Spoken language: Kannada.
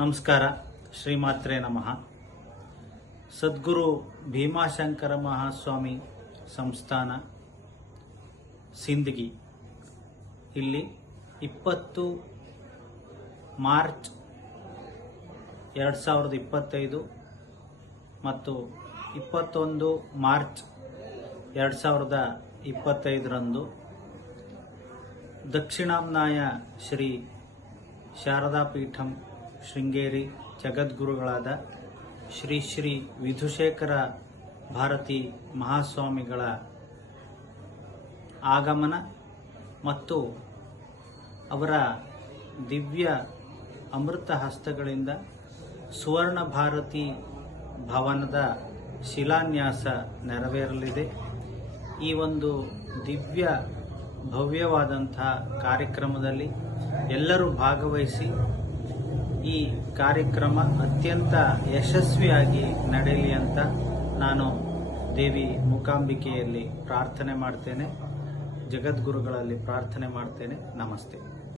ನಮಸ್ಕಾರ. ಶ್ರೀಮಾತ್ರೆ ನಮಃ. ಸದ್ಗುರು ಭೀಮಾಶಂಕರ ಮಹಾಸ್ವಾಮಿ ಸಂಸ್ಥಾನ ಸಿಂದಗಿ ಇಲ್ಲಿ 20 ಮಾರ್ಚ್ 2025 ಮತ್ತು 21 ಮಾರ್ಚ್ 2025 ದಕ್ಷಿಣಾಮ್ನಾಯ ಶ್ರೀ ಶಾರದಾ ಪೀಠಂ ಶೃಂಗೇರಿ ಜಗದ್ಗುರುಗಳಾದ ಶ್ರೀ ಶ್ರೀ ವಿಧುಶೇಖರ ಭಾರತಿ ಮಹಾಸ್ವಾಮಿಗಳ ಆಗಮನ ಮತ್ತು ಅವರ ದಿವ್ಯ ಅಮೃತ ಹಸ್ತಗಳಿಂದ ಸುವರ್ಣ ಭಾರತಿ ಭವನದ ಶಿಲಾನ್ಯಾಸ ನೆರವೇರಲಿದೆ. ಈ ಒಂದು ದಿವ್ಯ ಭವ್ಯವಾದಂತಹ ಕಾರ್ಯಕ್ರಮದಲ್ಲಿ ಎಲ್ಲರೂ ಭಾಗವಹಿಸಿ ಈ ಕಾರ್ಯಕ್ರಮ ಅತ್ಯಂತ ಯಶಸ್ವಿಯಾಗಿ ನಡೆಯಲಿ ಅಂತ ನಾನು ದೇವಿ ಮೂಕಾಂಬಿಕೆಯಲ್ಲಿ ಪ್ರಾರ್ಥನೆ ಮಾಡ್ತೇನೆ, ಜಗದ್ಗುರುಗಳಲ್ಲಿ ಪ್ರಾರ್ಥನೆ ಮಾಡ್ತೇನೆ. ನಮಸ್ತೆ.